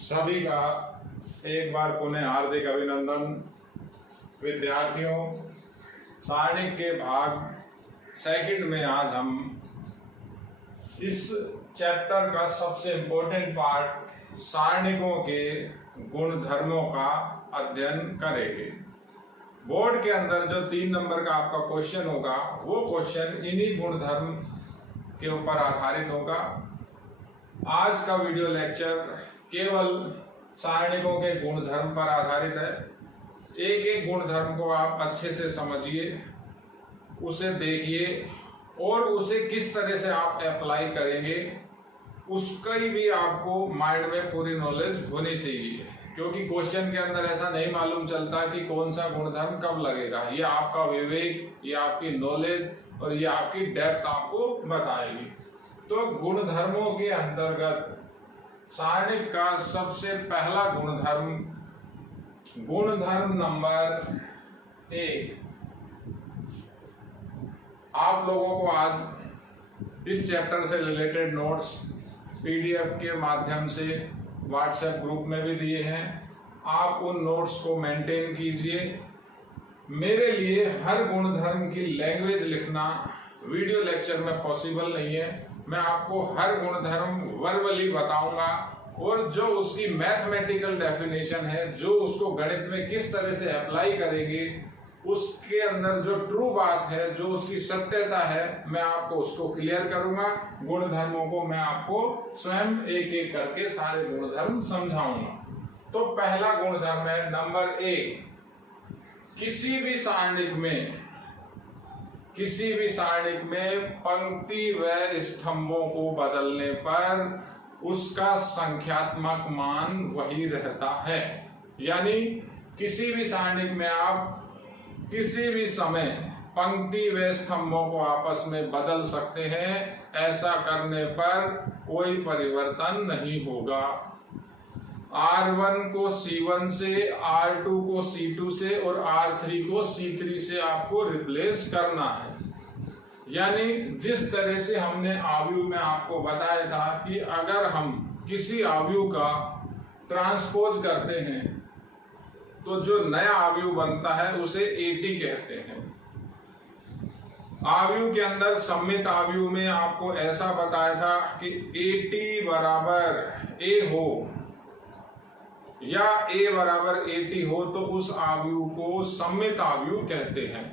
सभी का एक बार पुनः हार्दिक अभिनंदन। विद्यार्थियों, सारणिक के भाग सेकंड में आज हम इस चैप्टर का सबसे इम्पोर्टेंट पार्ट सारणिकों के गुणधर्मों का अध्ययन करेंगे। बोर्ड के अंदर जो 3 नंबर का आपका क्वेश्चन होगा वो क्वेश्चन इन्हीं गुणधर्म के ऊपर आधारित होगा। आज का वीडियो लेक्चर केवल सारणिकों के गुणधर्म पर आधारित है। एक एक गुणधर्म को आप अच्छे से समझिए, उसे देखिए और उसे किस तरह से आप अप्लाई करेंगे उसकी भी आपको माइंड में पूरी नॉलेज होनी चाहिए, क्योंकि क्वेश्चन के अंदर ऐसा नहीं मालूम चलता कि कौन सा गुणधर्म कब लगेगा। ये आपका विवेक, ये आपकी नॉलेज और ये आपकी डेप्थ आपको बताएगी। तो गुणधर्मों के अंतर्गत सारणिक का सबसे पहला गुणधर्म नंबर 1। आप लोगों को आज इस चैप्टर से रिलेटेड नोट्स पीडीएफ के माध्यम से व्हाट्सएप ग्रुप में भी दिए हैं। आप उन नोट्स को मेंटेन कीजिए। मेरे लिए हर गुणधर्म की लैंग्वेज लिखना वीडियो लेक्चर में पॉसिबल नहीं है। मैं आपको हर गुणधर्म वर्बली बताऊंगा और जो उसकी मैथमेटिकल डेफिनेशन है, जो उसको गणित में किस तरह से अप्लाई करेंगे, उसके अंदर जो ट्रू बात है, जो उसकी सत्यता है, मैं आपको उसको क्लियर करूंगा। गुणधर्मों को मैं आपको स्वयं एक एक करके सारे गुणधर्म समझाऊंगा। तो पहला गुणधर्म है नंबर 1। किसी भी सारणिक में पंक्ति व स्तंभों को बदलने पर उसका संख्यात्मक मान वही रहता है। यानी किसी भी सारणिक में आप किसी भी समय पंक्ति व स्तंभों को आपस में बदल सकते हैं। ऐसा करने पर कोई परिवर्तन नहीं होगा। R1 को C1 से, R2 को C2 से और R3 को C3 से आपको रिप्लेस करना है। यानी जिस तरह से हमने आव्यूह में आपको बताया था कि अगर हम किसी आव्यूह का ट्रांसपोज करते हैं तो जो नया आव्यूह बनता है उसे AT कहते हैं। आव्यूह के अंदर सम्मित आव्यूह में आपको ऐसा बताया था कि AT बराबर A हो या A बराबर AT हो तो उस आव्यूह को सम्मित आव्यूह कहते हैं।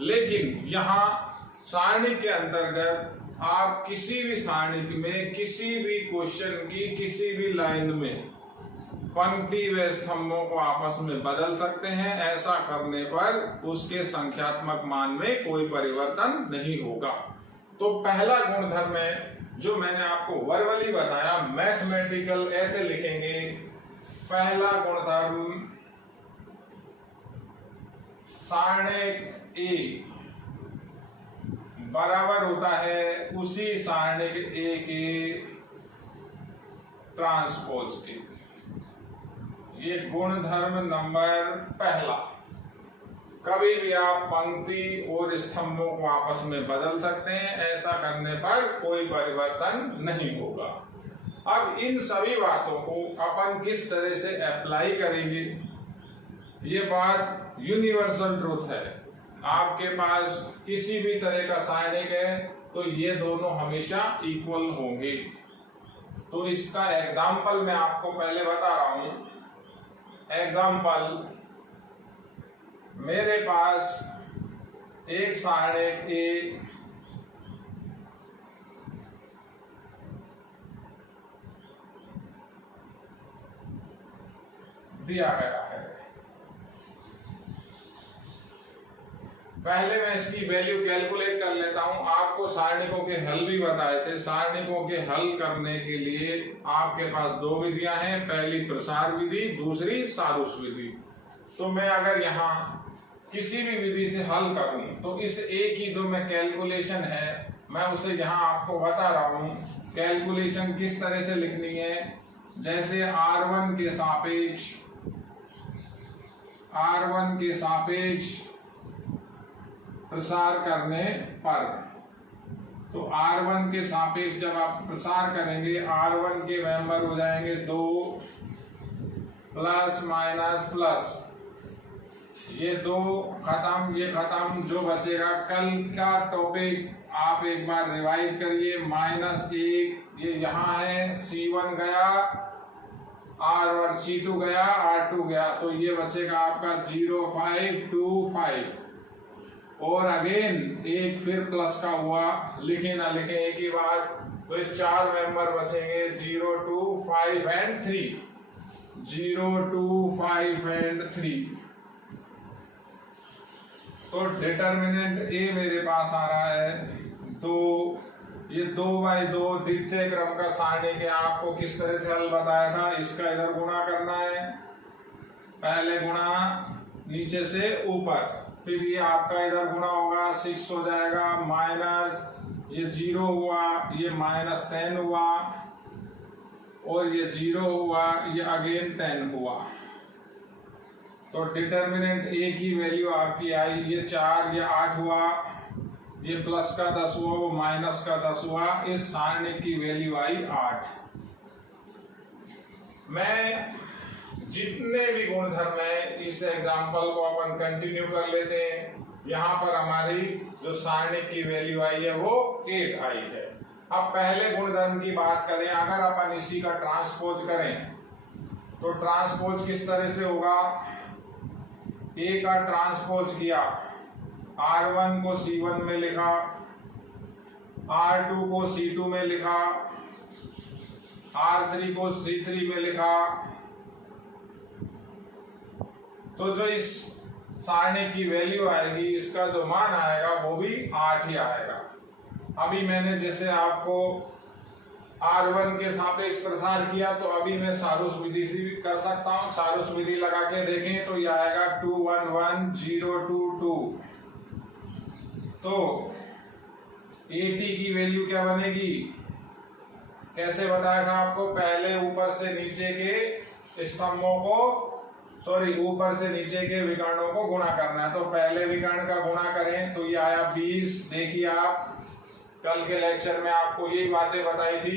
लेकिन यहाँ सारणिक के अंतर्गत आप किसी भी सारणिक में किसी भी क्वेश्चन की किसी भी लाइन में पंक्ति व स्तंभों को आपस में बदल सकते हैं। ऐसा करने पर उसके संख्यात्मक मान में कोई परिवर्तन नहीं होगा। तो पहला गुणधर्म है जो मैंने आपको वर्बली बताया, मैथमेटिकल ऐसे लिखेंगे। पहला गुणधर्म सारणिक ए बराबर होता है उसी सारणिक ए के ट्रांसपोज के। ये गुणधर्म नंबर पहला। कभी भी आप पंक्ति और स्तंभों को आपस में बदल सकते हैं। ऐसा करने पर कोई परिवर्तन नहीं होगा। अब इन सभी बातों को अपन किस तरह से अप्लाई करेंगे, ये बात यूनिवर्सल ट्रूथ है। आपके पास किसी भी तरह का सारणिक है तो ये दोनों हमेशा इक्वल होंगे। तो इसका एग्जाम्पल मैं आपको पहले बता रहा हूं। एग्जाम्पल, मेरे पास एक सारणिक ए दिया गया है। पहले मैं इसकी वैल्यू कैलकुलेट कर लेता हूं। आपको सारणिकों के हल भी बताए थे। सारणिकों के हल करने के लिए आपके पास 2 विधियां हैं, पहली प्रसार विधि, दूसरी सारूस विधि। तो मैं अगर यहाँ किसी भी विधि से हल करूं तो इस A की जो मैं कैलकुलेशन है मैं उसे यहाँ आपको बता रहा हूं। कैलकुलेशन किस तरह से लिखनी है, जैसे R1 के सापेक्ष प्रसार करने पर, तो R1 के सापेक्ष जब आप प्रसार करेंगे, R1 के मेंबर हो जाएंगे 2, प्लस माइनस प्लस, ये दो खत्म, ये खत्म, जो बचेगा कल का टॉपिक आप एक बार रिवाइज करिए। -1 ये यहाँ है, C1 गया, R1 C2 गया, R2 गया, तो ये बचेगा आपका 0525। और अगेन एक फिर प्लस का हुआ, लिखे ना लिखे एक ही बात, तो ये 4 मेंबर बचेंगे 0 2 5 एंड 3, 0 2 5 एंड 3। तो डिटर्मिनेंट ए मेरे पास आ रहा है 2। ये 2/2 द्वितीय क्रम का सारणी के आपको किस तरह से हल बताया था, इसका इधर गुणा करना है, पहले गुणा नीचे से ऊपर, फिर ये आपका इधर गुणा होगा 6 हो जाएगा, माइनस ये 0 हुआ, ये -10 हुआ, और ये 0 हुआ, ये अगेन 10 हुआ। तो डिटर्मिनेंट ए की वैल्यू आपकी आई, ये 4, ये 8 हुआ, ये प्लस का 10 हुआ, वो माइनस का 10 हुआ, इस सारणी की वैल्यू आई 8। मैं जितने भी गुणधर्म है इस एग्जांपल को अपन कंटिन्यू कर लेते हैं। यहाँ पर हमारी जो सारणी की वैल्यू आई है वो 8 आई है। अब पहले गुणधर्म की बात करें, अगर अपन इसी का ट्रांसपोज करें तो ट्रांसपोज किस तरह से होगा, ए का ट्रांसपोज किया, R1 को C1 में लिखा, R2 को C2 में लिखा, R3 को C3 में लिखा, तो जो इस सारणी की वैल्यू आएगी, इसका जो मान आएगा वो भी 8 ही आएगा। अभी मैंने जैसे आपको R1 के सापेक्ष प्रसार किया, तो अभी मैं सारूस विधि से भी कर सकता हूं। सारूस विधि लगा के देखें तो यह आएगा 2 1 1 0 2 2। तो AT की वैल्यू क्या बनेगी, कैसे बताया था आपको, पहले ऊपर से नीचे के स्तंभों को, ऊपर से नीचे के विकर्णों को गुणा करना है। तो पहले विकर्ण का गुणा करें तो ये आया 20। देखिए आप कल के लेक्चर में आपको यही बातें बताई थी।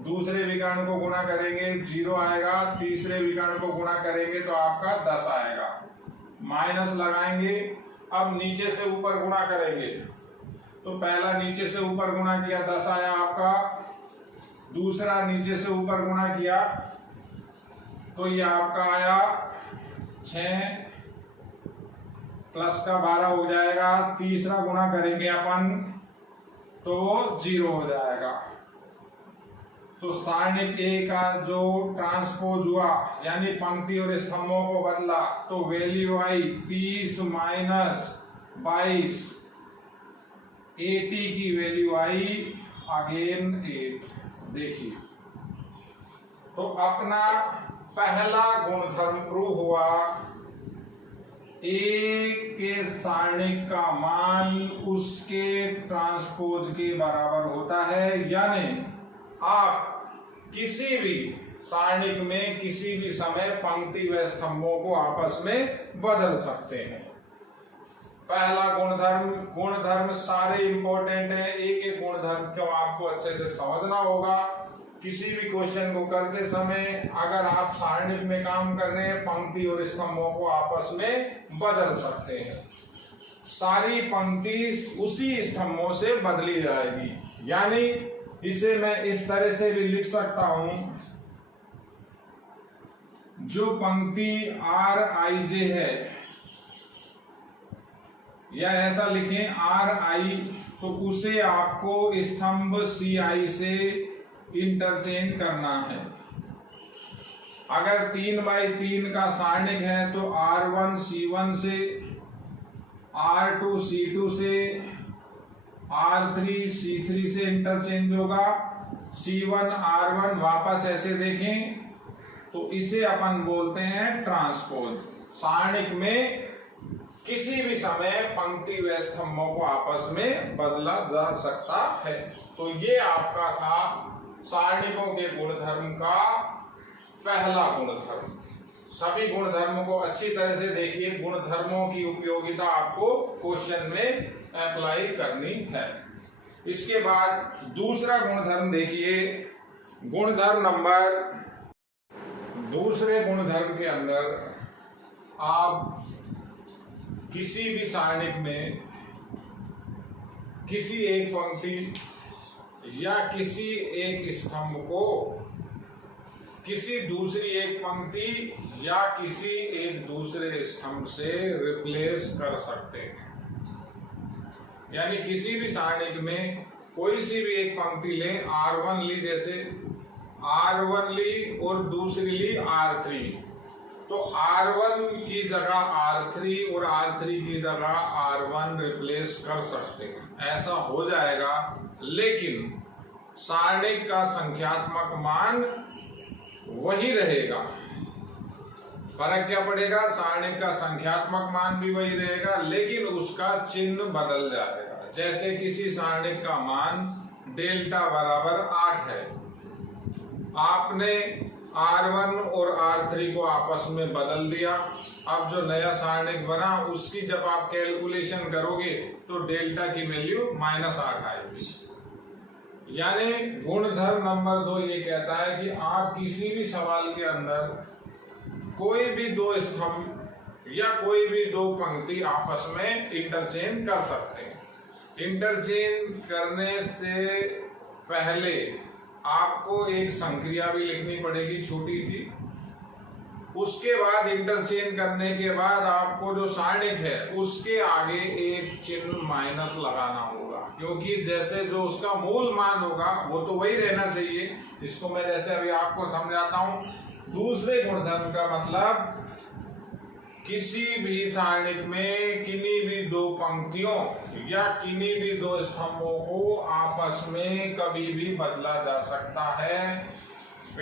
दूसरे विकर्ण को गुणा करेंगे 0 आएगा, तीसरे विकर्ण को गुणा करेंगे तो आपका 10 आएगा, माइनस लगाएंगे। अब नीचे से ऊपर गुणा करेंगे तो पहला नीचे से ऊपर गुणा किया 10 आया आपका, दूसरा नीचे से ऊपर गुणा किया तो ये आपका आया 6 प्लस का 12 हो जाएगा, तीसरा गुणा करेंगे अपन तो वो 0 हो जाएगा। तो सारणी ए का जो ट्रांसपोज हुआ, यानी पंक्ति और स्तंभों को बदला, तो वैल्यू आई 30 माइनस 22, AT की वैल्यू आई अगेन 8। देखिए तो अपना पहला गुणधर्म प्रूव हुआ, ए के सारणिक का मान उसके ट्रांसपोज के बराबर होता है। यानी आप किसी भी सारणिक में किसी भी समय पंक्ति व स्तंभों को आपस में बदल सकते हैं। पहला गुणधर्म सारे इंपॉर्टेंट है, एक एक गुणधर्म को आपको अच्छे से समझना होगा। किसी भी क्वेश्चन को करते समय अगर आप सारणिक में काम कर रहे हैं, पंक्ति और स्तंभों को आपस में बदल सकते हैं। सारी पंक्ति उसी स्तंभों से बदली जाएगी। यानी इसे मैं इस तरह से भी लिख सकता हूं, जो पंक्ति RIJ है, या ऐसा लिखें RI, तो उसे आपको स्तंभ CI से इंटरचेंज करना है। अगर 3/3 का सारणिक है तो R1 C1 से, R2 C2 से, R3 C3 से इंटरचेंज होगा, C1 R1 वापस ऐसे देखें तो इसे अपन बोलते हैं ट्रांसपोज। सारणिक में किसी भी समय पंक्ति व स्तंभों को आपस में बदला जा सकता है। तो ये आपका था सारणिकों के गुणधर्म का पहला गुणधर्म। सभी गुणधर्मों को अच्छी तरह से देखिए, गुणधर्मों की उपयोगिता आपको क्वेश्चन में अप्लाई करनी है। इसके बाद दूसरा गुणधर्म देखिए, गुणधर्म नंबर दूसरे गुणधर्म के अंदर आप किसी भी सारणिक में किसी एक पंक्ति या किसी एक स्तंभ को किसी दूसरी एक पंक्ति या किसी एक दूसरे स्तंभ से रिप्लेस कर सकते हैं। यानी किसी भी सारणिक में कोई सी भी एक पंक्ति ले, R1 ली, जैसे R1 ली और दूसरी ली R3, तो R1 की जगह R3 और R3 की जगह R1 रिप्लेस कर सकते हैं, ऐसा हो जाएगा। लेकिन सारणिक का संख्यात्मक मान वही रहेगा। फर्क क्या पड़ेगा? सारणिक का संख्यात्मक मान भी वही रहेगा, लेकिन उसका चिन्ह बदल जाएगा। जैसे किसी सारणिक का मान डेल्टा बराबर 8 है, आपने R1 और R3 को आपस में बदल दिया। अब जो नया सारणिक बना उसकी जब आप कैलकुलेशन करोगे तो डेल्टा की वैल्यू -8 आएगी। यानी गुणधर्म नंबर 2 ये कहता है कि आप किसी भी सवाल के अंदर कोई भी दो स्तंभ या कोई भी दो पंक्ति आपस में इंटरचेंज कर सकते हैं। इंटरचेंज करने से पहले आपको एक संक्रिया भी लिखनी पड़ेगी छोटी सी। उसके बाद इंटरचेंज करने के बाद आपको जो सारणिक है उसके आगे एक चिन्ह माइनस लगाना होगा, क्योंकि जैसे जो उसका मूल मान होगा वो तो वही रहना चाहिए। इसको मैं जैसे अभी आपको समझाता हूँ। दूसरे गुणधर्म का मतलब किसी भी सारणिक में किन्हीं भी दो पंक्तियों या किन्हीं भी दो स्तंभों को आपस में कभी भी बदला जा सकता है।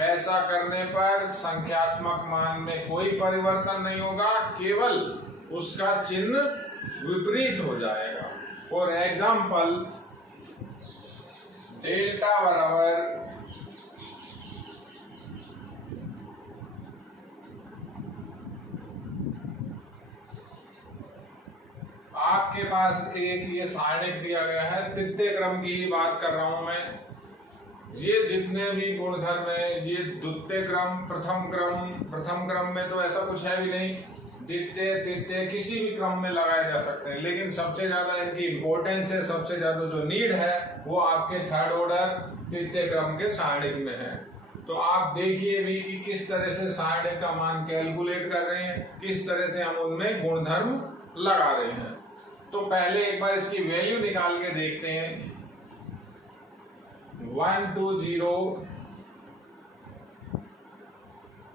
ऐसा करने पर संख्यात्मक मान में कोई परिवर्तन नहीं होगा, केवल उसका चिन्ह विपरीत हो जाएगा। फॉर एग्जाम्पल, डेल्टा बराबर आपके पास एक ये सारणिक दिया गया है, तृतीय क्रम की ही बात कर रहा हूं मैं। ये जितने भी गुणधर्म है ये द्वितीय क्रम, प्रथम क्रम में तो ऐसा कुछ है भी नहीं, द्वितीय तृतीय किसी भी क्रम में लगाए जा सकते हैं। लेकिन सबसे ज्यादा इनकी इंपॉर्टेंस है, सबसे ज्यादा जो नीड है वो आपके थर्ड ऑर्डर तृतीय क्रम के सारणिक में है। तो आप देखिए भी कि किस तरह से सारणिक का मान कैलकुलेट कर रहे हैं, किस तरह से हम उनमें गुणधर्म लगा रहे हैं। तो पहले एक बार इसकी वैल्यू निकाल के देखते हैं। 1 2 0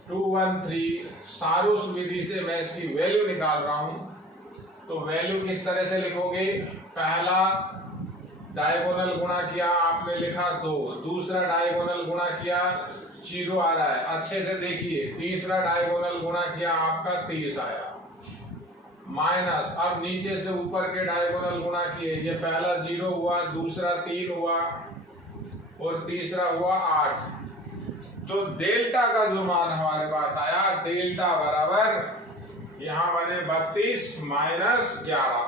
2 1 3 सारूस विधि से मैं इसकी वैल्यू निकाल रहा हूं। तो वैल्यू किस तरह से लिखोगे? पहला डायगोनल गुणा किया, आपने लिखा 2, दूसरा डायगोनल गुणा किया 0 आ रहा है, अच्छे से देखिए। तीसरा डायगोनल गुणा किया आपका 30 आया, माइनस। अब नीचे से ऊपर के डायगोनल गुणा किए, ये पहला 0 हुआ, दूसरा 3 हुआ और तीसरा हुआ 8। तो डेल्टा का जो मान हमारे पास आया, डेल्टा बराबर यहां बने 32 माइनस 11।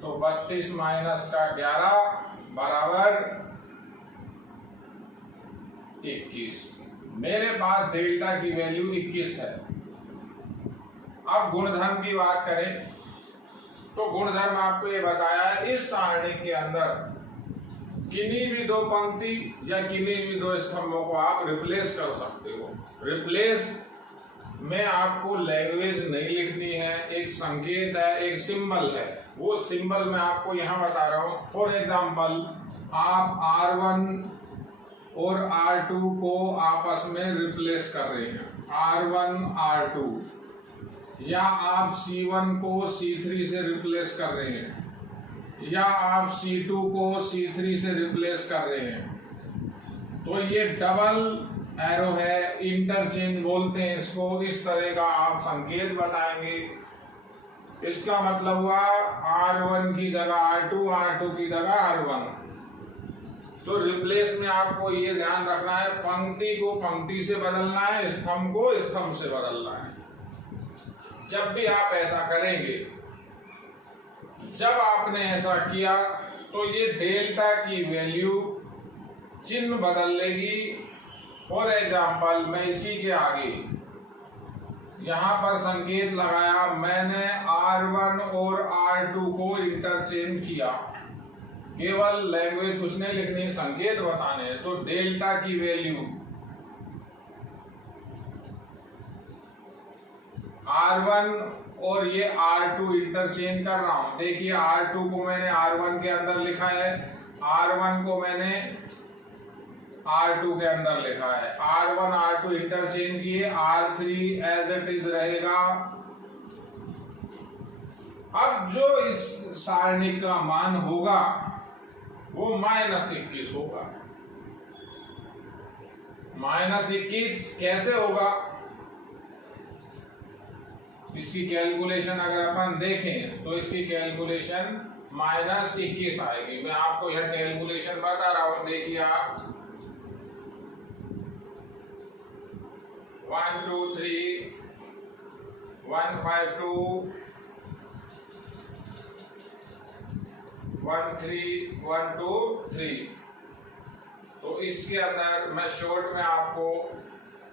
तो 32 माइनस का 11 बराबर 21। मेरे पास डेल्टा की वैल्यू 21 है। अब गुणधर्म की बात करें तो गुणधर्म आपको ये बताया है, इस सारणी के अंदर किन्हीं भी दो पंक्ति या किन्हीं भी दो स्तंभों को आप रिप्लेस कर सकते हो। रिप्लेस में आपको लैंग्वेज नहीं लिखनी है, एक संकेत है, एक सिंबल है। वो सिंबल मैं आपको यहाँ बता रहा हूँ। फॉर एग्जाम्पल, आप R1 और R2 को आपस में रिप्लेस कर रहे हैं, R1 R2, या आप C1 को C3 से रिप्लेस कर रहे हैं, या आप C2 को C3 से रिप्लेस कर रहे हैं। तो ये डबल एरो है, इंटरचेंज बोलते हैं इसको। इस तरह का आप संकेत बताएंगे। इसका मतलब हुआ R1 की जगह R2, R2 की जगह R1। तो रिप्लेस में आपको ये ध्यान रखना है, पंक्ति को पंक्ति से बदलना है, स्तंभ को स्तंभ से बदलना है। जब भी आप ऐसा करेंगे, जब आपने ऐसा किया तो ये डेल्टा की वैल्यू चिन्ह बदल लेगी फॉर एग्जाम्पल मैं इसी के आगे यहाँ पर संकेत लगाया, मैंने R1 और R2 को इंटरचेंज किया, केवल लैंग्वेज कुछ नहीं लिखनी, संकेत बताने। तो डेल्टा की वैल्यू R1 और ये R2 इंटरचेंज कर रहा हूं। देखिए R2 को मैंने R1 के अंदर लिखा है, R1 को मैंने R2 के अंदर लिखा है। R1 R2 इंटरचेंज किए, R3 एज इट इज रहेगा। अब जो इस सारणी का मान होगा वो -21 होगा। -21 कैसे होगा? इसकी कैलकुलेशन अगर अपन देखें तो इसकी कैलकुलेशन -21 आएगी। मैं आपको यह कैलकुलेशन बता रहा हूं, देखिए आप 1 2 3 1 5 2 1 3 1 2 3। तो इसके अंदर मैं शॉर्ट में आपको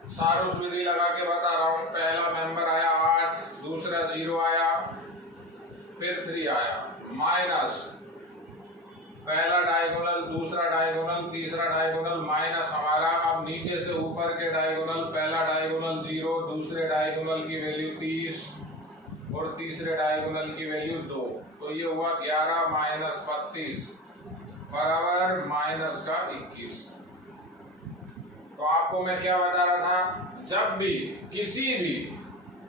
सारोस विधि लगा के बता रहा हूं। पहला मेंबर आया 8, दूसरा 0 आया, फिर 3 आया, माइनस पहला डायगोनल, दूसरा डायगोनल, तीसरा डायगोनल, माइनस हमारा अब नीचे से ऊपर के डायगोनल, पहला डायगोनल 0, दूसरे डायगोनल की वैल्यू 30 और तीसरे डायगोनल की वैल्यू 2। तो ये हुआ 11 - 32 बराबर -21। तो आपको मैं क्या बता रहा था, जब भी किसी भी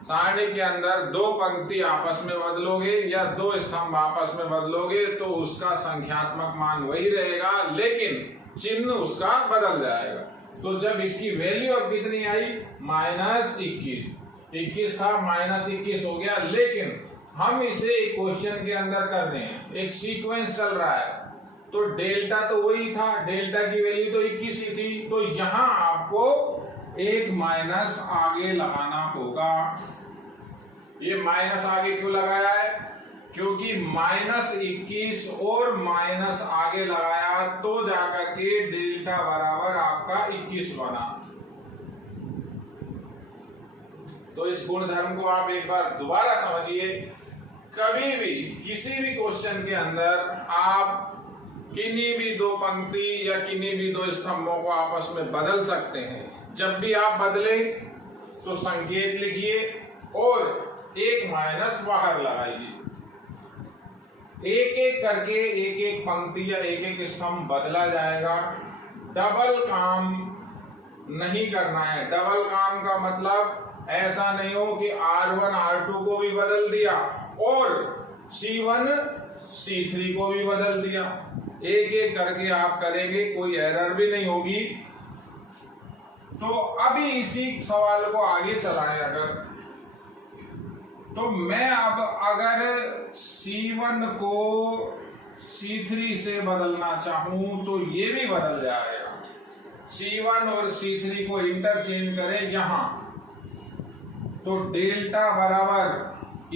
सारणी के अंदर दो पंक्ति आपस में बदलोगे या दो स्तंभ आपस में बदलोगे तो उसका संख्यात्मक मान वही रहेगा, लेकिन चिन्ह उसका बदल जाएगा। तो जब इसकी वैल्यू अब कितनी आई, -21, 21 था -21 हो गया। लेकिन हम इसे क्वेश्चन के अंदर कर रहे हैं, एक सीक्वेंस चल रहा है, तो डेल्टा तो वही था, डेल्टा की वैल्यू तो 21 ही थी। तो यहां आपको एक माइनस आगे लगाना होगा। ये माइनस आगे क्यों लगाया है? क्योंकि -21 और माइनस आगे लगाया तो जाकर के डेल्टा बराबर आपका 21 बना। तो इस गुणधर्म को आप एक बार दोबारा समझिए। कभी भी किसी भी क्वेश्चन के अंदर आप किन्हीं भी दो पंक्ति या किन्हीं भी दो स्तंभों को आपस में बदल सकते हैं। जब भी आप बदले तो संकेत लिखिए और एक माइनस बाहर लगाइए। एक एक करके एक एक पंक्ति या एक एक स्तंभ बदला जाएगा। डबल काम नहीं करना है। डबल काम का मतलब ऐसा नहीं हो कि R1 R2 को भी बदल दिया और C1 C3 को भी बदल दिया। एक एक करके आप करेंगे, कोई एरर भी नहीं होगी। तो अभी इसी सवाल को आगे चलाएं अगर, तो मैं अब अगर C1 को C3 से बदलना चाहूं तो ये भी बदल जाएगा। C1 और C3 को इंटरचेंज करें यहां, तो डेल्टा बराबर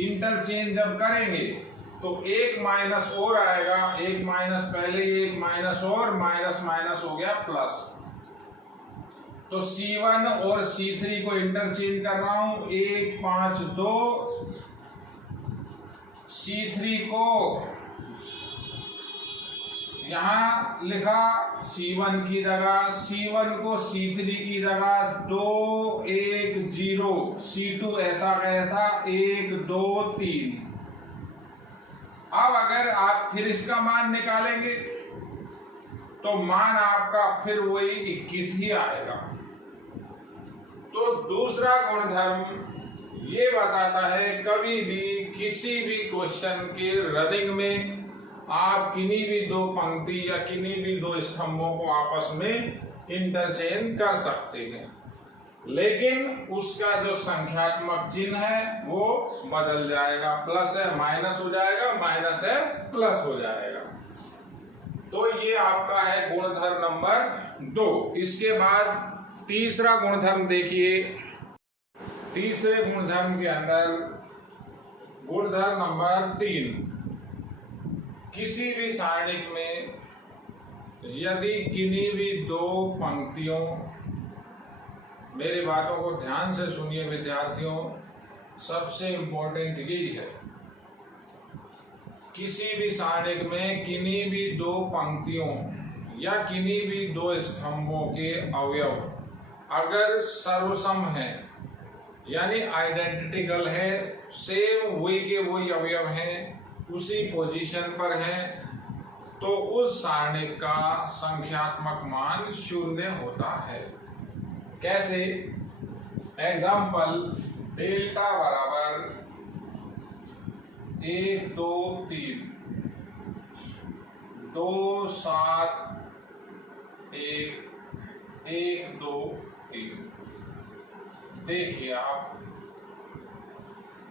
इंटरचेंज जब करेंगे तो एक माइनस और आएगा, एक माइनस पहले एक माइनस और माइनस माइनस हो गया प्लस। तो C1 और C3 को इंटरचेंज कर रहा हूं, 1 5 2। C3 को यहां लिखा C1 की जगह, C1 को C3 की जगह 2 1 0, C2 ऐसा कैसा 1 2 3। अब अगर आप फिर इसका मान निकालेंगे तो मान आपका फिर वही 21 ही आएगा। तो दूसरा गुणधर्म ये बताता है कभी भी किसी भी क्वेश्चन के रनिंग में आप किन्हीं भी दो पंक्ति या किन्हीं भी दो स्तंभों को आपस में इंटरचेंज कर सकते हैं, लेकिन उसका जो संख्यात्मक चिन्ह है वो बदल जाएगा। प्लस है माइनस हो जाएगा, माइनस है प्लस हो जाएगा। तो ये आपका है गुणधर्म नंबर 2। इसके बाद तीसरा गुणधर्म देखिए। तीसरे गुणधर्म के अंदर गुणधर्म नंबर 3, किसी भी सारणी में यदि किन्हीं भी दो पंक्तियों मेरी बातों को ध्यान से सुनिए विद्यार्थियों, सबसे इम्पोर्टेंट यही है, किसी भी सारणिक में किन्हीं भी दो पंक्तियों या किन्हीं भी दो स्तंभों के अवयव अगर सर्वसम है यानी आइडेंटिकल है, सेम वही के वही अवयव हैं, उसी पोजीशन पर हैं, तो उस सारणिक का संख्यात्मक मान शून्य होता है। कैसे? एग्जाम्पल, डेल्टा बराबर 1 2 3 2 7 1 1 2 3। देखिए आप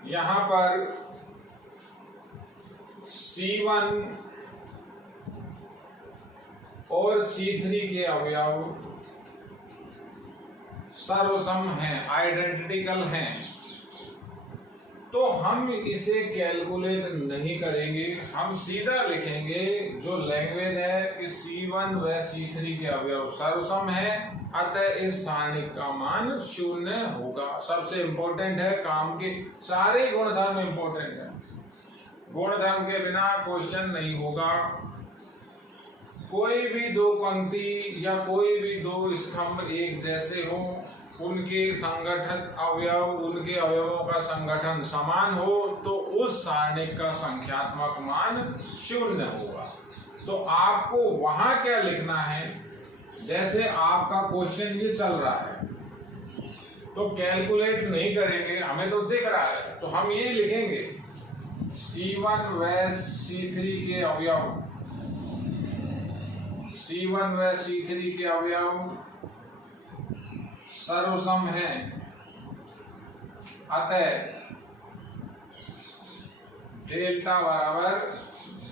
यहां पर C1 और C3 के अवयव सर्वसम हैं, आइडेंटिकल हैं, तो हम इसे कैलकुलेट नहीं करेंगे, हम सीधा लिखेंगे जो लैंग्वेज है कि C1 व C3 के अवयव सर्वसम है, अतः इस सारणी का मान शून्य होगा। सबसे इंपॉर्टेंट है, काम के सारे गुणधर्म इंपॉर्टेंट है, गुणधर्म के बिना क्वेश्चन नहीं होगा। कोई भी दो पंक्ति या कोई भी दो स्तंभ एक जैसे हो, उनके संगठन अवयव, उनके अवयवों का संगठन समान हो, तो उस सारणिक का संख्यात्मक मान शून्य होगा। तो आपको वहां क्या लिखना है, जैसे आपका क्वेश्चन ये चल रहा है तो कैलकुलेट नहीं करेंगे, हमें तो दिख रहा है, तो हम ये लिखेंगे C1 व C3 के अवयव, C1 व C3 के अवयव सर्वसम है, अतः डेल्टा बराबर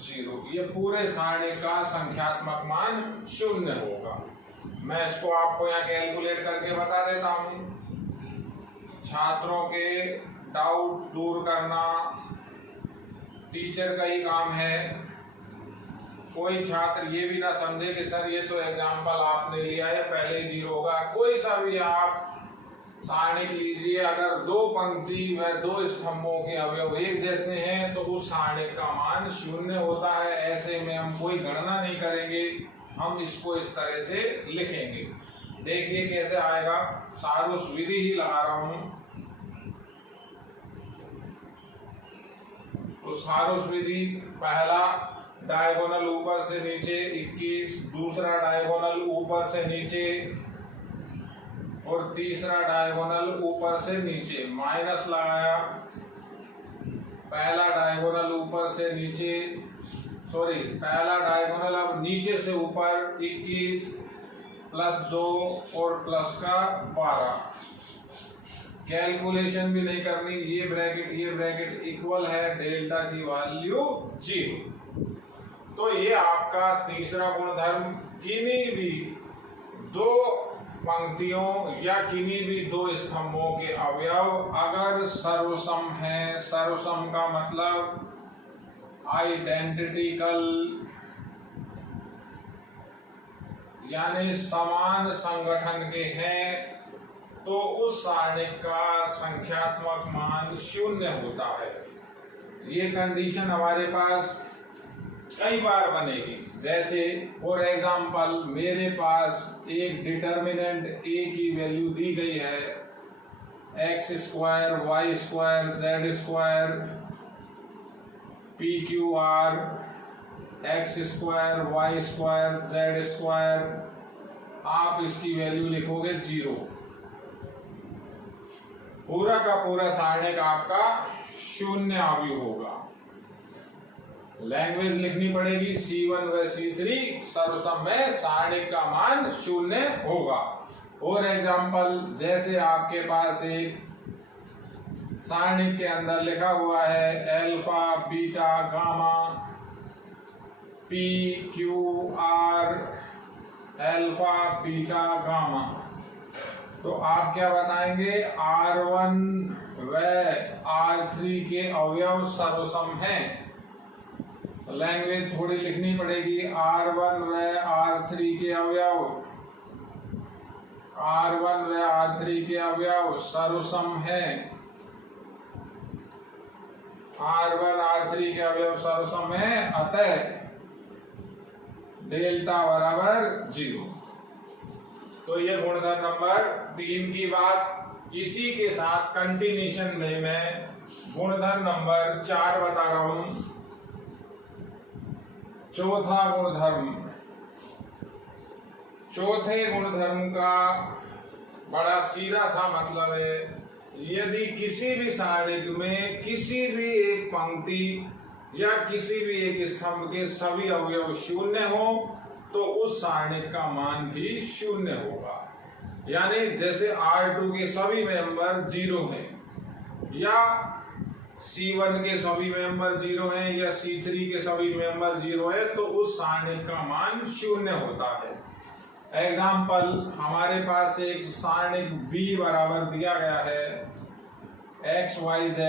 0। ये पूरे सारणी का संख्यात्मक मान शून्य होगा। मैं इसको आपको यहाँ कैलकुलेट करके बता देता हूं। छात्रों के डाउट दूर करना टीचर का ही काम है। कोई छात्र ये भी ना समझे कि सर ये तो एग्जाम्पल आपने लिया है, पहले ही 0 होगा। कोई सा भी आप सारणिक लीजिए, अगर दो पंक्ति व दो स्तंभों के अवयव एक जैसे हैं तो उस सारणिक का मान शून्य होता है। ऐसे में हम कोई गणना नहीं करेंगे, हम इसको इस तरह से लिखेंगे। देखिए कैसे आएगा, सारोस विधि ही लगा रहा हूं। तो सारोस विधि, पहला डायगोनल ऊपर से नीचे 21, दूसरा डायगोनल ऊपर से नीचे और तीसरा डायगोनल ऊपर से नीचे। माइनस लगाया, पहला डायगोनल ऊपर से नीचे, सॉरी पहला डायगोनल अब नीचे से ऊपर 21 प्लस 2 और प्लस का 12। कैलकुलेशन भी नहीं करनी, ये ब्रैकेट इक्वल है डेल्टा की वैल्यू 0। तो ये आपका तीसरा गुणधर्म, किन्हीं भी दो पंक्तियों या किन्हीं भी दो स्तंभों के अवयव अगर सर्वसम हैं, सर्वसम का मतलब आइडेंटिकल यानी समान संगठन के हैं, तो उस सारणिक का संख्यात्मक मान शून्य होता है। ये कंडीशन हमारे पास कई बार बनेगी। जैसे फॉर एग्जाम्पल, मेरे पास एक डिटर्मिनेंट a की वैल्यू दी गई है, x square Y square Z square PQR x square Y square Z square. आप इसकी वैल्यू लिखोगे 0। पूरा का पूरा सारणिक आपका शून्य अवयव होगा। लैंग्वेज लिखनी पड़ेगी, C1 व C3 सर्वसम में सारणिक का मान शून्य होगा। और एग्जाम्पल, जैसे आपके पास एक सारणिक के अंदर लिखा हुआ है alpha beta gamma PQR alpha beta gamma, तो आप क्या बताएंगे, R1 व R3 के अवयव सर्वसम हैं। लैंग्वेज थोड़ी लिखनी पड़ेगी, R1 व R3 के अवयव R1 व R3 के अवयव सर्वसम है, R1 R3 के अवयव सर्वसम है, अतः डेल्टा बराबर 0। तो ये गुणधर्म नंबर 3 की बात। इसी के साथ कंटिन्यूशन में मैं गुणधर्म नंबर 4 बता रहा हूं। चौथा गुणधर्म, चौथे गुणधर्म का बड़ा सीधा सा मतलब है, यदि किसी भी सारणिक में किसी भी एक पंक्ति या किसी भी एक स्तंभ के सभी अवयव शून्य हो तो उस सारणिक का मान भी शून्य होगा। यानी जैसे R2 के सभी मेंबर 0 हैं या C1 के सभी मेंबर 0 हैं या C3 के सभी मेंबर 0 है तो उस सारणिक का मान शून्य होता है। एग्जाम्पल, हमारे पास एक सारणिक B बराबर दिया गया है x y z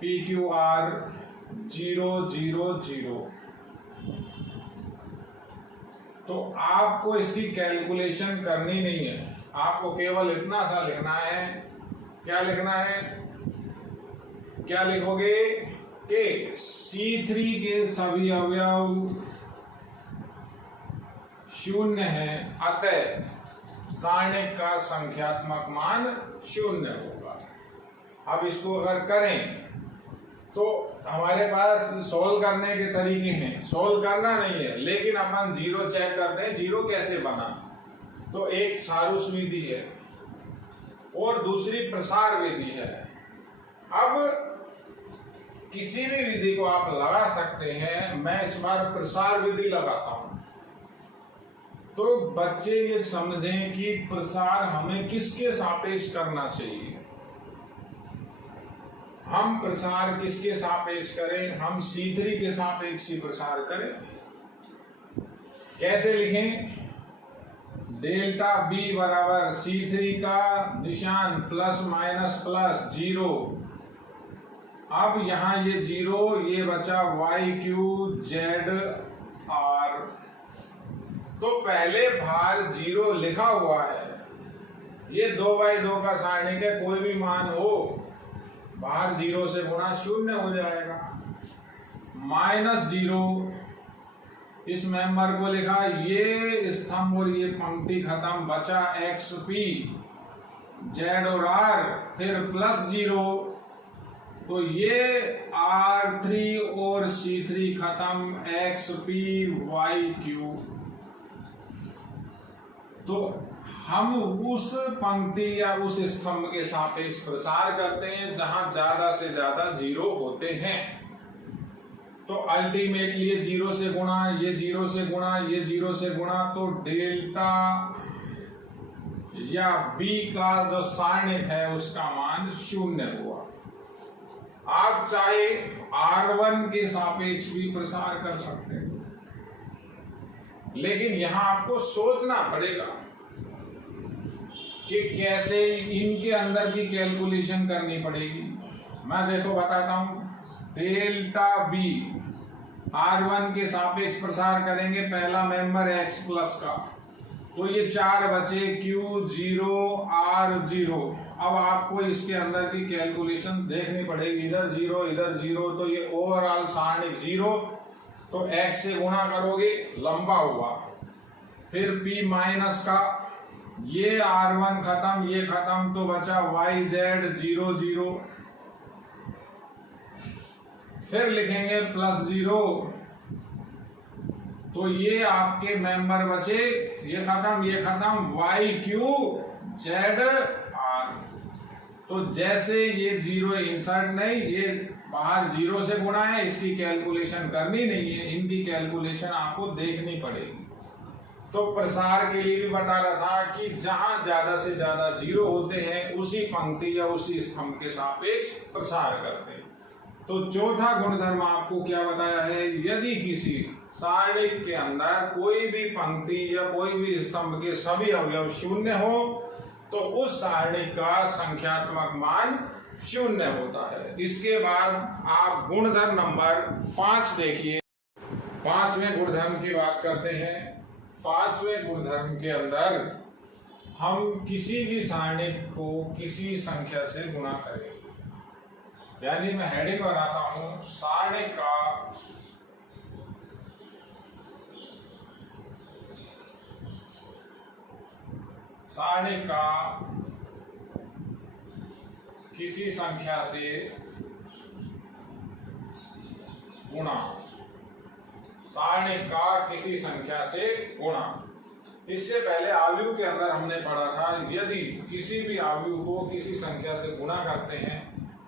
p q r 0 0 0। तो आपको इसकी कैलकुलेशन करनी नहीं है, आपको केवल इतना सा लिखना है। क्या लिखना है? क्या लिखोगे कि C3 के सभी अवयव शून्य है, अतः सारणिक का संख्यात्मक मान शून्य होगा। अब इसको अगर करें तो हमारे पास सोल्व करने के तरीके हैं। सोल्व करना नहीं है, लेकिन अपन 0 चेक करते हैं 0 कैसे बना। तो एक सारूस विधि है और दूसरी प्रसार विधि है। अब किसी भी विधि को आप लगा सकते हैं, मैं इस बार प्रसार विधि लगाता हूं तो बच्चे ये समझें कि प्रसार हमें किसके सापेक्ष करना चाहिए। हम प्रसार किसके सापेक्ष करें? हम C3 के सापेक्ष ही प्रसार करें। कैसे लिखें? डेल्टा B बराबर C3 का निशान प्लस माइनस प्लस 0। अब यहां ये 0, ये बचा YQ ZR। तो पहले भार 0 लिखा हुआ है, ये 2/2 का सारणिक है, कोई भी मान हो बाहर 0 से गुणा शून्य हो जाएगा। -0 इस मेंबर को लिखा, ये स्तंभ और ये पंक्ति खत्म, बचा XP Z और R, फिर +0 तो ये R3 और C3 खत्म, XP YQ। तो हम उस पंक्ति या उस स्तंभ के सापेक्ष प्रसार करते हैं जहां ज्यादा से ज्यादा 0 होते हैं। तो अल्टीमेटली ये 0 से गुणा, ये 0 से गुणा, ये 0 से गुणा, तो डेल्टा या B का जो सारणिक है उसका मान शून्य हुआ। आप चाहे R1 के सापेक्ष भी प्रसार कर सकते हैं, लेकिन यहां आपको सोचना पड़ेगा कि कैसे इनके अंदर की कैलकुलेशन करनी पड़ेगी। मैं देखो बताता हूं। डेल्टा B R1 के सापेक्ष प्रसार करेंगे, पहला मेंबर X प्लस का, तो ये 4 बचे Q0 R0। अब आपको इसके अंदर की कैलकुलेशन देखनी पड़ेगी, इधर 0 इधर 0, तो ये ओवरऑल सारणिक 0, तो X से गुणा करोगे लंबा हुआ, फिर P माइनस का, ये R1 खत्म, ये खत्म, तो बचा YZ 0 0, फिर लिखेंगे +0, तो ये आपके मेंबर बचे, ये खत्म YQ ZR। तो जैसे ये 0 इंसर्ट नहीं, ये बाहर 0 से गुणा है, इसकी कैलकुलेशन करनी नहीं है, इनकी कैलकुलेशन आपको देखनी पड़ेगी। तो प्रसार के लिए भी बता रहा था कि जहां ज्यादा से ज्यादा 0 होते हैं उसी पंक्ति या उसी स्तंभ के सापेक्ष प्रसार करते हैं। तो चौथा गुणधर्म आपको क्या बताया है? यदि किसी सारणिक के अंदर कोई भी पंक्ति या कोई भी स्तंभ के सभी अवयव शून्य हो तो उस सारणिक का संख्यात्मक मान शून्य होता है। इसके बाद आप गुणधर्म नंबर 5 देखिए। 5वें गुणधर्म की बात करते हैं। पांचवें गुणधर्म के अंदर हम किसी भी सारणिक को किसी संख्या से गुणा करेंगे। यानी मैं हेडिंग बनाता हूं, सारणिक का किसी संख्या से गुणा, सारणिक का किसी संख्या से गुणा। इससे पहले आव्यूह के अंदर हमने पढ़ा था, यदि किसी भी आव्यूह को किसी संख्या से गुणा करते हैं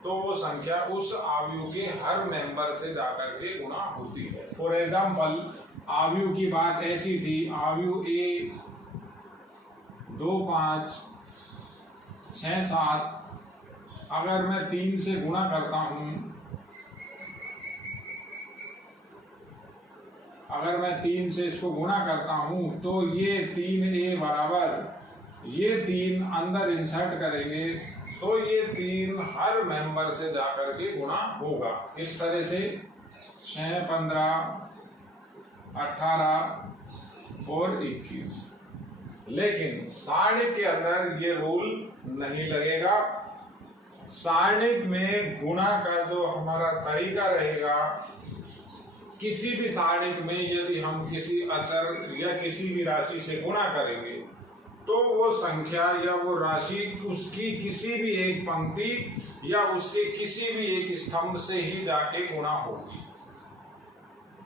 तो वो संख्या उस आव्यूह के हर मेंबर से जाकर के गुणा होती है। फॉर एग्जाम्पल, आव्यूह की बात ऐसी थी, आव्यूह 1, 2, 5, 6, 7, अगर मैं 3 से गुणा करता हूं, अगर मैं 3 से इसको गुणा करता हूं तो ये 3a बराबर ये 3 अंदर इंसर्ट करेंगे तो ये 3 हर मेंबर से जाकर के गुणा होगा। इस तरह से 6, 15, 18 और 21। लेकिन सारणिक के अंदर ये रूल नहीं लगेगा। सारणिक में गुणा का जो हमारा तरीका रहेगा, किसी भी सारणिक में यदि हम किसी अचर या किसी भी राशि से गुणा करेंगे तो वो संख्या या वो राशि उसकी किसी भी एक पंक्ति या उसके किसी भी एक स्तंभ से ही जाके गुणा होगी।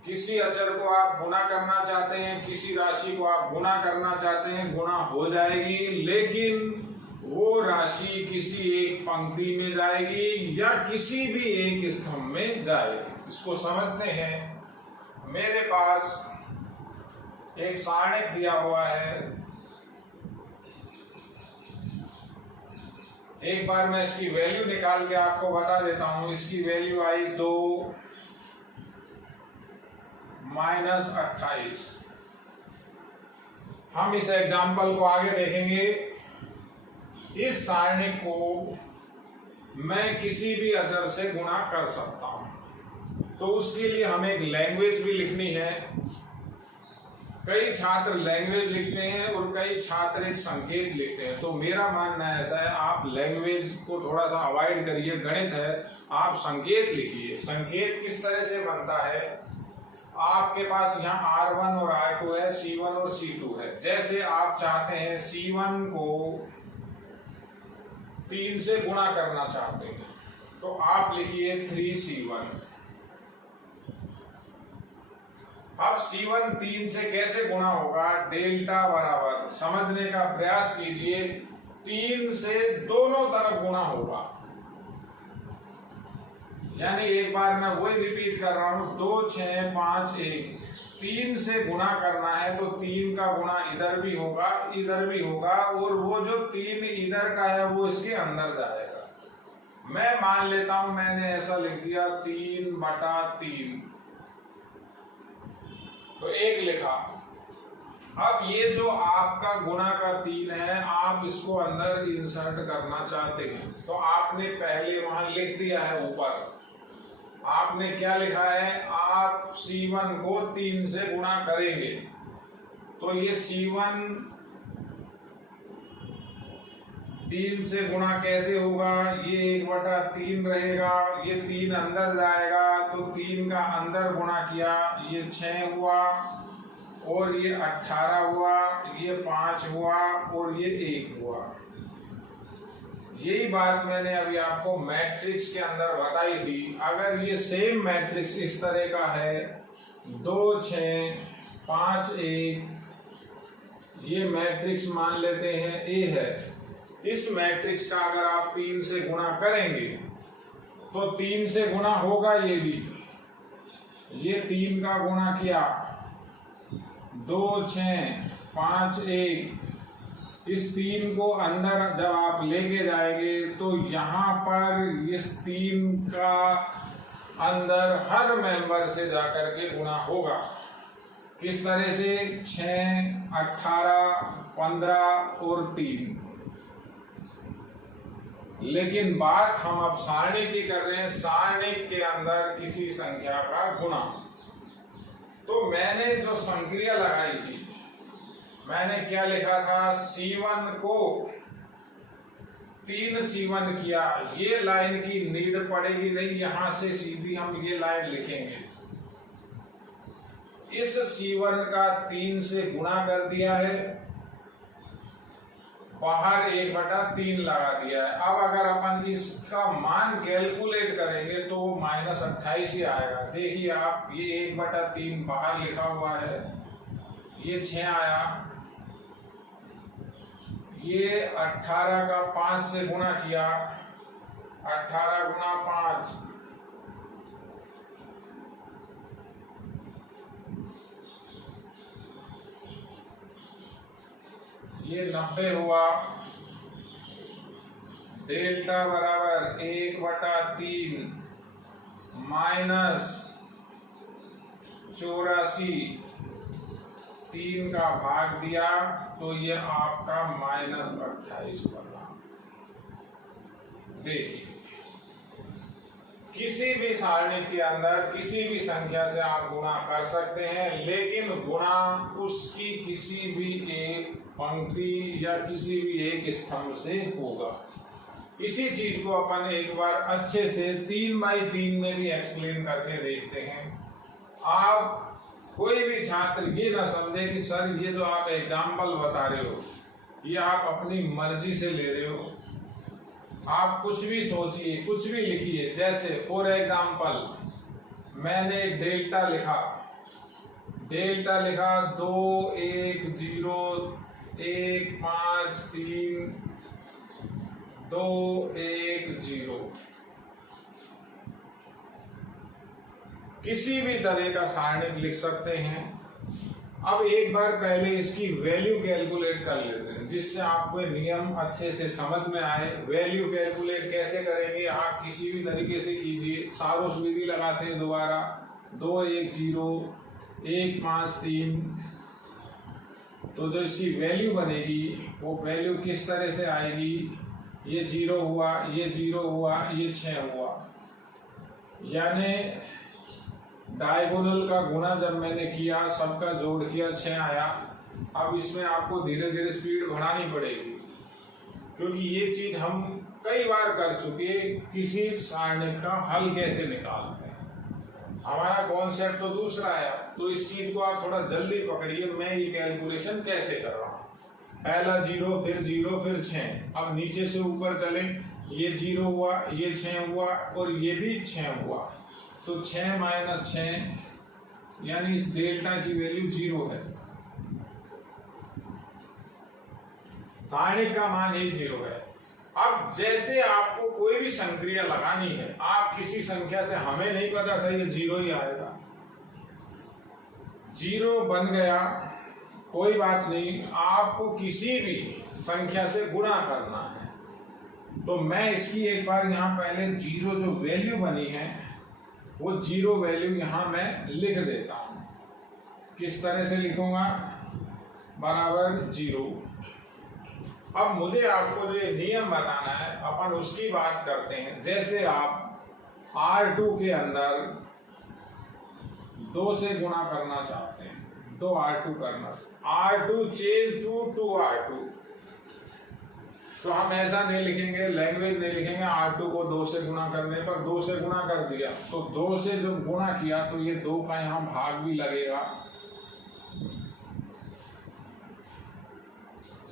किसी अचर को आप गुणा करना चाहते हैं, किसी राशि को आप गुणा करना चाहते हैं, गुणा हो जाएगी, लेकिन वो राशि किसी एक पंक्ति में जाएगी या किसी भी एक स्तंभ में जाएगी। इसको समझते हैं। मेरे पास एक सारणिक दिया हुआ है, एक बार मैं इसकी वैल्यू निकाल के आपको बता देता हूं। इसकी वैल्यू आई 2 - 28। हम इस एग्जाम्पल को आगे देखेंगे। इस सारणिक को मैं किसी भी अचर से गुणा कर सकता हूं, तो उसके लिए हमें एक लैंग्वेज भी लिखनी है। कई छात्र लैंग्वेज लिखते हैं और कई छात्र एक संकेत लिखते हैं। तो मेरा मानना ऐसा है, आप लैंग्वेज को थोड़ा सा अवॉइड करिए, गणित है, आप संकेत लिखिए। संकेत किस तरह से बनता है, आपके पास यहाँ R1 और R2 है, C1 और C2 है। जैसे आप चाहते हैं C1 को 3 से गुणा करना चाहते हैं तो आप लिखिए 3C1। अब C1 3 से कैसे गुणा होगा, डेल्टा बराबर, समझने का प्रयास कीजिए, 3 से दोनों तरफ गुणा होगा। यानी एक बार मैं वही रिपीट कर रहा हूं, 2, 6, 5, 1, 3 से गुणा करना है तो 3 का गुणा इधर भी होगा, इधर भी होगा, और वो जो 3 इधर का है वो इसके अंदर जाएगा। मैं मान लेता हूं, मैंने ऐसा लिख दिया 3/3, तो 1 लिखा। अब ये जो आपका गुणा का 3 है, आप इसको अंदर इंसर्ट करना चाहते हैं तो आपने पहले वहां लिख दिया है। ऊपर आपने क्या लिखा है, आप C1 को 3 से गुणा करेंगे तो ये C1 3 से गुणा कैसे होगा, ये 1/3 रहेगा, ये 3 अंदर जाएगा तो 3 का अंदर गुणा किया, ये 6 हुआ, और ये 18 हुआ, ये 5 हुआ, और ये 1 हुआ। यही बात मैंने अभी आपको मैट्रिक्स के अंदर बताई थी। अगर ये सेम मैट्रिक्स इस तरह का है, 2, 6, 5, 1, ये मैट्रिक्स मान लेते हैं A है। इस मैट्रिक्स का अगर आप 3 से गुणा करेंगे तो 3 से गुणा होगा, ये भी, ये 3 का गुणा किया, 2, 6, 5, 1, इस 3 को अंदर जब आप लेके जाएंगे तो यहाँ पर इस 3 का अंदर हर मेंबर से जाकर के गुणा होगा। किस तरह से, 6, 18, 15 और 3। लेकिन बात हम अब सारणी की कर रहे हैं, सारणी के अंदर किसी संख्या का गुणा। तो मैंने जो संक्रिया लगाई थी मैंने क्या लिखा था, C1 को 3C1 किया। ये लाइन की नीड पड़ेगी नहीं, यहां से सीधी हम ये लाइन लिखेंगे। इस C1 का 3 से गुणा कर दिया है, बाहर 1/3 लगा दिया है। अब अगर अपन इसका मान कैलकुलेट करेंगे तो -28 ही आएगा। देखिए आप, ये 1/3 बाहर लिखा हुआ है, ये 6 आया, ये 18 का 5 से गुणा किया, 18 गुणा 5, ये 90 हुआ। डेल्टा बराबर 1/3 -84, 3 का भाग दिया तो ये आपका -28 बना। देखिए, किसी भी सारणी के अंदर किसी भी संख्या से आप गुणा कर सकते हैं, लेकिन गुणा उसकी किसी भी एक पंक्ति या किसी भी एक स्तंभ से होगा। इसी चीज को अपन एक बार अच्छे से 3x3 में भी एक्सप्लेन करके देखते हैं। आप कोई भी छात्र ये ना समझे कि सर ये जो आप एग्जाम्पल बता रहे हो ये आप अपनी मर्जी से ले रहे हो। आप कुछ भी सोचिए, कुछ भी लिखिए। जैसे फॉर एग्जाम्पल मैंने डेल्टा लिखा 2 1 0 1 5 3 2 1 0, किसी भी तरह का सारणिक लिख सकते हैं। अब एक बार पहले इसकी वैल्यू कैलकुलेट कर लेते हैं, जिससे आपको नियम अच्छे से समझ में आए। वैल्यू कैलकुलेट कैसे करेंगे, आप किसी भी तरीके से कीजिए। सारोस विधि लगाते हैं दोबारा, 2 1 0 1 5 3, तो जो इसकी वैल्यू बनेगी वो वैल्यू किस तरह से आएगी, ये 0 हुआ, ये 0 हुआ, ये 6 हुआ। यानी डायगोनल का गुणा जब मैंने किया, सबका जोड़ किया, 6 आया। अब इसमें आपको धीरे धीरे स्पीड बढ़ानी पड़ेगी, क्योंकि ये चीज हम कई बार कर चुके। किसी सारणी का हल कैसे निकालते हैं, हमारा कॉन्सेप्ट तो दूसरा है। तो इस चीज को आप थोड़ा जल्दी पकड़िए, मैं ये कैलकुलेशन कैसे कर रहा हूँ। पहला 0, फिर 0, फिर 6। अब नीचे से ऊपर चले, ये 0 हुआ, ये 6 हुआ और ये भी 6 हुआ। तो 6 - 6 यानी इस डेल्टा की वैल्यू 0 है। सारणिक का मान ही 0 है। अब जैसे आपको कोई भी संक्रिया लगानी है, आप किसी संख्या से, हमें नहीं पता था ये 0 ही आएगा, 0 बन गया, कोई बात नहीं। आपको किसी भी संख्या से गुणा करना है, तो मैं इसकी एक बार यहाँ पहले 0 जो वैल्यू बनी है वो 0 वैल्यू यहाँ मैं लिख देता हूँ। किस तरह से लिखूंगा, बराबर 0। अब मुझे आपको जो नियम बताना है अपन उसकी बात करते हैं। जैसे आप R2 के अंदर 2 से गुणा करना चाहते हैं, 2R2 करना, R2 चेंज टू 2R2, तो हम ऐसा नहीं लिखेंगे, लैंग्वेज नहीं लिखेंगे। R2 को 2 से गुणा करने पर 2 से गुणा कर दिया, तो 2 से जब गुणा किया तो ये 2 का यहाँ भाग भी लगेगा,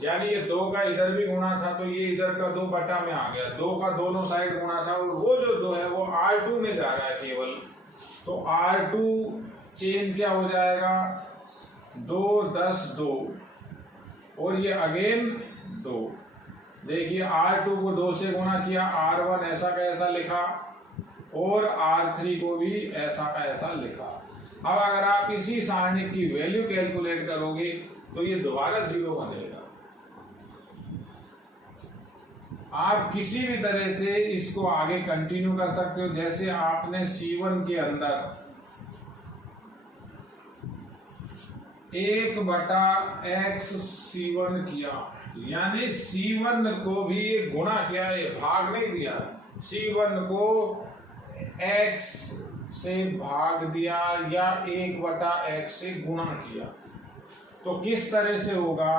यानी ये 2 का इधर भी गुणा था तो ये इधर का 2 बटा में आ गया। 2 का दोनों साइड गुणा था और वो जो 2 है वो R2 में जा रहा है केवल। तो R2 चेंज क्या हो जाएगा, 2 10 2 और ये अगेन 2। देखिए R2 को 2 से गुणा किया, R1 ऐसा का ऐसा लिखा और R3 को भी ऐसा का ऐसा लिखा। अब अगर आप इसी सारणी की वैल्यू कैलकुलेट करोगे तो ये दोबारा 0 बनेगा। आप किसी भी तरह से इसको आगे कंटिन्यू कर सकते हो। जैसे आपने C1 के अंदर 1/x C1 किया, यानी C1 को भी गुणा किया, ये भाग नहीं दिया। C1 को x से भाग दिया या 1/x से गुणा किया। तो किस तरह से होगा,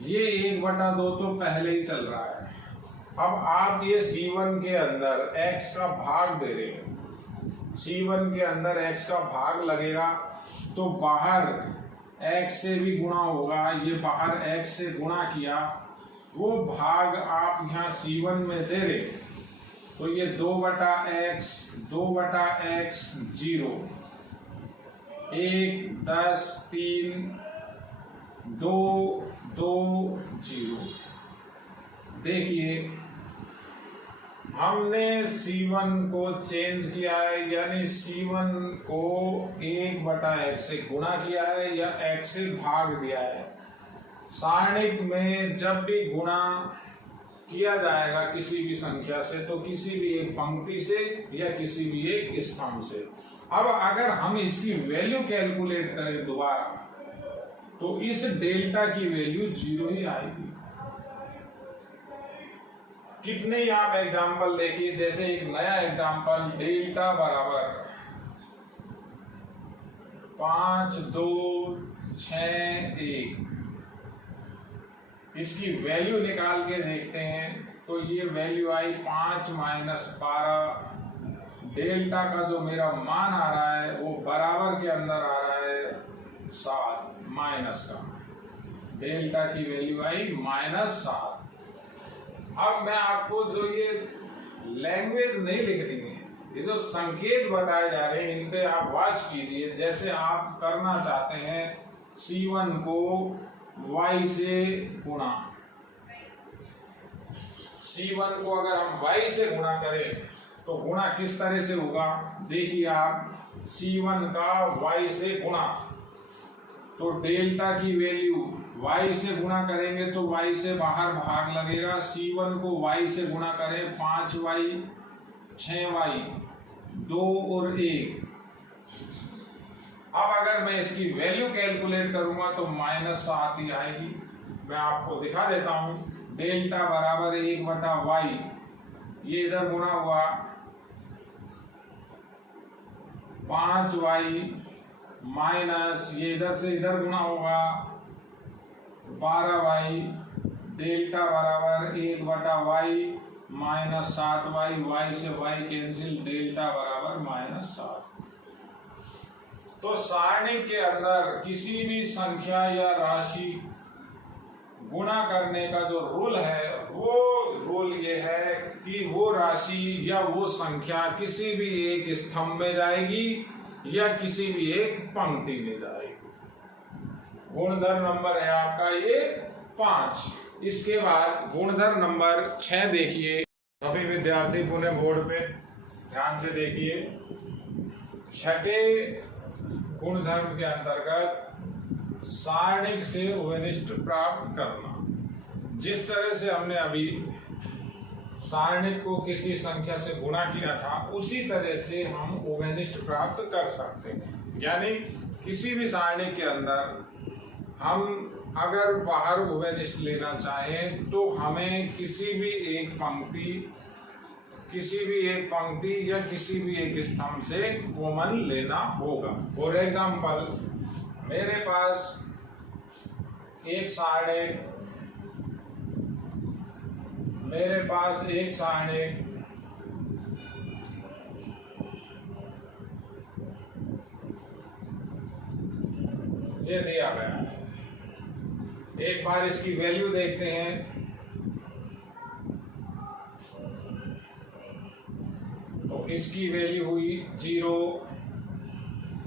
ये 1/2 तो पहले ही चल रहा है। अब आप ये C1 के अंदर x का भाग दे रहे हैं, C1 के अंदर x का भाग लगेगा तो बाहर x से भी गुणा होगा, ये बाहर x से गुणा किया, वो भाग आप यहाँ C1 में दे रहे, तो ये 2/x 0 1 10 3 2 2 0। देखिए हमने C1 को चेंज किया है, यानी C1 को 1/x से गुणा किया है या x से भाग दिया है। सारणिक में जब भी गुणा किया जाएगा किसी भी संख्या से तो किसी भी एक पंक्ति से या किसी भी एक स्तंभ से। अब अगर हम इसकी वैल्यू कैलकुलेट करें दोबारा तो इस डेल्टा की वैल्यू 0 ही आएगी। कितने ही आप एग्जाम्पल देखिए, जैसे एक नया एग्जाम्पल, डेल्टा बराबर 5 2 6 1, इसकी वैल्यू निकाल के देखते हैं तो ये वैल्यू आई 5 - 12। डेल्टा का जो मेरा मान आ रहा है वो बराबर के अंदर आ रहा है 7 माइनस का, डेल्टा की वैल्यू आई -7। अब मैं आपको जो ये लैंग्वेज नहीं लिखनी है, ये जो संकेत बताए जा रहे हैं इन पे आप वॉच कीजिए। जैसे आप करना चाहते हैं C1 को y से गुणा, C1 को अगर हम y से गुणा करें तो गुणा किस तरह से होगा, देखिए आप C1 का y से गुणा, तो डेल्टा की वैल्यू y से गुणा करेंगे तो y से बाहर भाग लगेगा। C1 को y से गुणा करें 5y 6y 2 और 1। अब अगर मैं इसकी वैल्यू कैलकुलेट करूंगा तो -7 ही आएगी। मैं आपको दिखा देता हूं, डेल्टा बराबर 1/y, ये इधर गुणा हुआ 5y माइनस ये इधर से इधर गुणा होगा 12y, डेल्टा बराबर 1/y माइनस 7y, y से y कैंसिल, डेल्टा बराबर -7। तो सारणी के अंदर किसी भी संख्या या राशि गुणा करने का जो रूल है वो रूल ये है कि वो राशि या वो संख्या किसी भी एक स्तंभ में जाएगी या किसी भी एक पंक्ति में जाएगी। गुणधर नंबर है आपका ये 5। इसके बाद गुणधर नंबर 6 देखिए, सभी विद्यार्थी पुनः बोर्ड पे ध्यान से देखिए। छठे गुणधर्म के अंतर्गत सारणिक से उभयनिष्ठ प्राप्त करना। जिस तरह से हमने अभी सारणिक को किसी संख्या से गुणा किया था उसी तरह से हम उभयनिष्ठ प्राप्त कर सकते हैं। यानी किसी भी सारणी के अंदर हम अगर बाहर उभयनिष्ठ लेना चाहें तो हमें किसी भी एक पंक्ति या किसी भी एक स्तंभ से कॉमन लेना होगा। फॉर एग्जाम्पल मेरे पास एक सारणी ये दिया गया है। एक बार इसकी वैल्यू देखते हैं तो इसकी वैल्यू हुई 0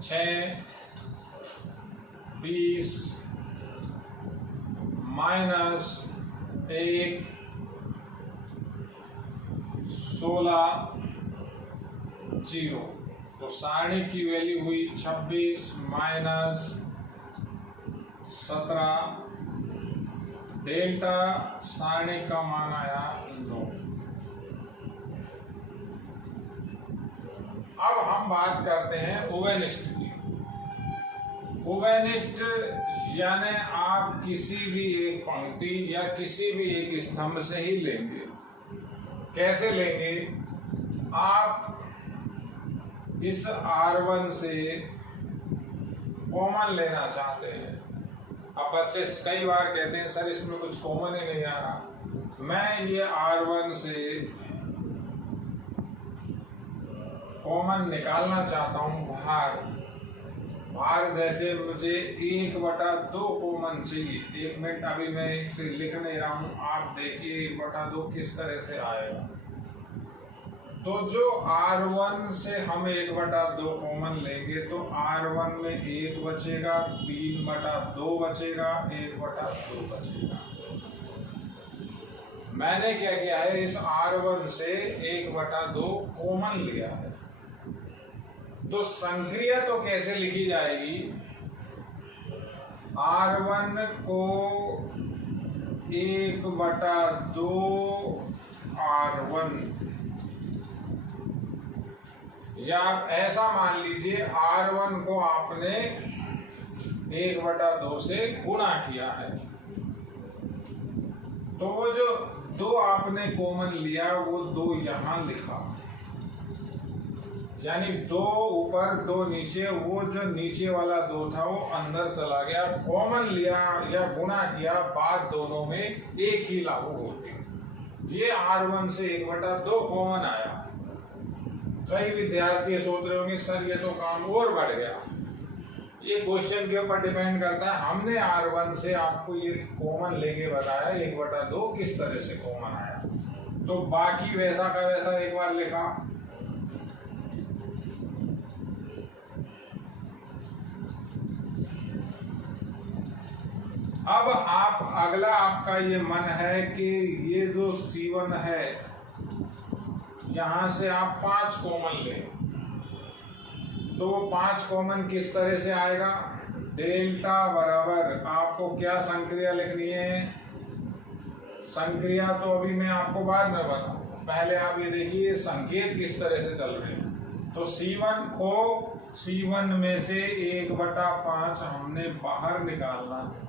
6 20 माइनस 1 16 0। तो सारणी की वैल्यू हुई 26 माइनस 17। डेल्टा सारणी का मान आया 9। अब हम बात करते हैं उभयनिष्ठ की। उभयनिष्ठ यानी आप किसी भी एक पंक्ति या किसी भी एक स्तंभ से ही लेंगे। कैसे लेंगे, आप इस R1 से कॉमन लेना चाहते हैं अब बच्चे कई बार कहते हैं सर इसमें कुछ कॉमन ही नहीं आ रहा। मैं ये R1 से कॉमन निकालना चाहता हूँ बाहर जैसे मुझे 1/2 कॉमन चाहिए। 1 मिनट अभी मैं इसे लिख नहीं रहा हूँ, आप देखिए 1/2 किस तरह से आएगा। तो जो R1 से हम 1/2 कॉमन लेंगे तो R1 में 1 बचेगा, 3/2 बचेगा, 1/2 बचेगा। मैंने क्या किया है, इस R1 से 1/2 कॉमन लिया है। तो संक्रिया तो कैसे लिखी जाएगी, R1 को 1/2 R1, या ऐसा मान लीजिए R1 को आपने 1/2 से गुणा किया है, तो वो जो 2 आपने कॉमन लिया वो 2 यहां लिखा, यानी 2 ऊपर 2 नीचे, वो जो नीचे वाला 2 था वो अंदर चला गया। कॉमन लिया या गुणा किया, बात दोनों में एक ही लागू होती। ये R1 से 1/2 कॉमन आया। कई विद्यार्थी सोच रहे होंगे सर ये तो काम और बढ़ गया। ये क्वेश्चन के ऊपर डिपेंड करता है। हमने R1 से आपको ये कॉमन लेके बताया 1/2 किस तरह से कॉमन आया, तो बाकी वैसा का वैसा एक बार लिखा। अब आप अगला आपका ये मन है कि ये जो C1 है यहां से आप 5 कॉमन लें, तो वो 5 कॉमन किस तरह से आएगा, डेल्टा बराबर आपको क्या संक्रिया लिखनी है। संक्रिया तो अभी मैं आपको बाद में बताऊंगा, पहले आप ये देखिए संकेत किस तरह से चल रहे हैं। तो C1 को C1 में से 1/5 हमने बाहर निकालना है,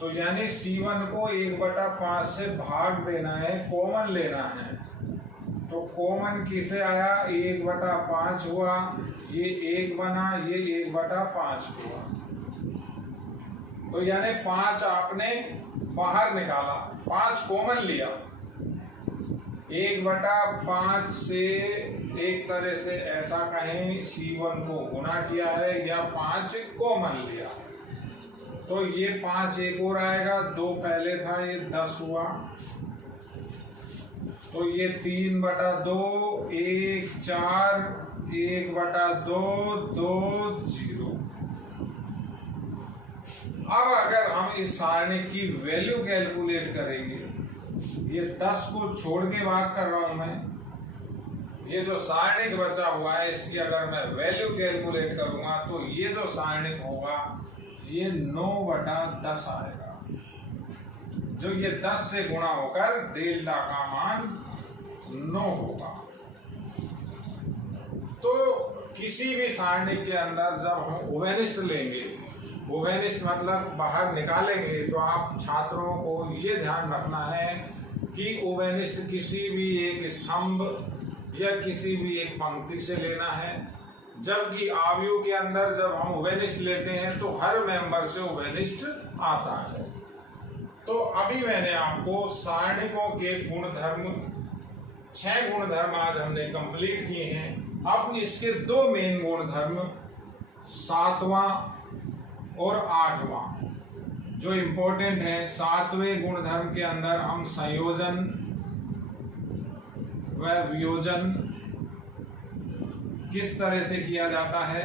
तो यानी C1 को 1/5 से भाग देना है, कॉमन लेना है। तो कॉमन किसे आया, 1/5 हुआ, ये 1 बना, ये 1/5 हुआ। तो यानी 5 आपने बाहर निकाला, 5 कॉमन लिया। 1/5 से एक तरह से ऐसा कहें C1 को गुणा किया है या 5 कॉमन लिया। तो ये 5 एक और आएगा, 2 पहले था, ये 10 हुआ। तो ये 3/2, 1 4, 1/2 2 0। अब अगर हम इस सारणी की वैल्यू कैलकुलेट करेंगे, ये 10 को छोड़ के बात कर रहा हूं मैं, ये जो सारणिक बचा हुआ है इसकी अगर मैं वैल्यू कैलकुलेट करूंगा तो ये जो सारणिक होगा ये 9/10 आएगा, जो ये 10 से गुणा होकर डेल्टा का मान 9 होगा। तो किसी भी सारणी के अंदर जब हम ओवेनिस्ट लेंगे, ओवेनिस्ट मतलब बाहर निकालेंगे, तो आप छात्रों को ये ध्यान रखना है कि ओवेनिस्ट किसी भी एक स्तंभ या किसी भी एक पंक्ति से लेना है, जबकि आव्यूह के अंदर जब हम ओवेनिस्ट लेते हैं तो हर मेंबर से ओवेनिस्ट आता है। तो अभी मैंने आपको सारणिकों के गुणधर्म 6 गुणधर्म आज हमने कंप्लीट किए हैं। अब इसके 2 मेन गुणधर्म 7वां और 8वां जो इम्पोर्टेंट है। 7वें गुणधर्म के अंदर हम संयोजन व वियोजन किस तरह से किया जाता है,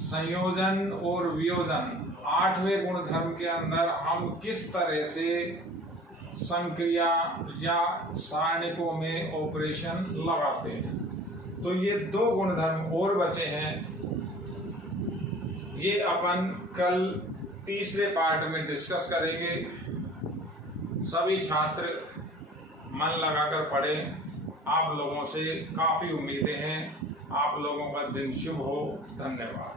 संयोजन और वियोजन। 8वें गुणधर्म के अंदर हम किस तरह से संक्रिया या सारणिकों में ऑपरेशन लगाते हैं। तो ये 2 गुणधर्म और बचे हैं, ये अपन कल तीसरे पार्ट में डिस्कस करेंगे। सभी छात्र मन लगाकर पढ़ें, आप लोगों से काफी उम्मीदें हैं। आप लोगों का दिन शुभ हो। धन्यवाद।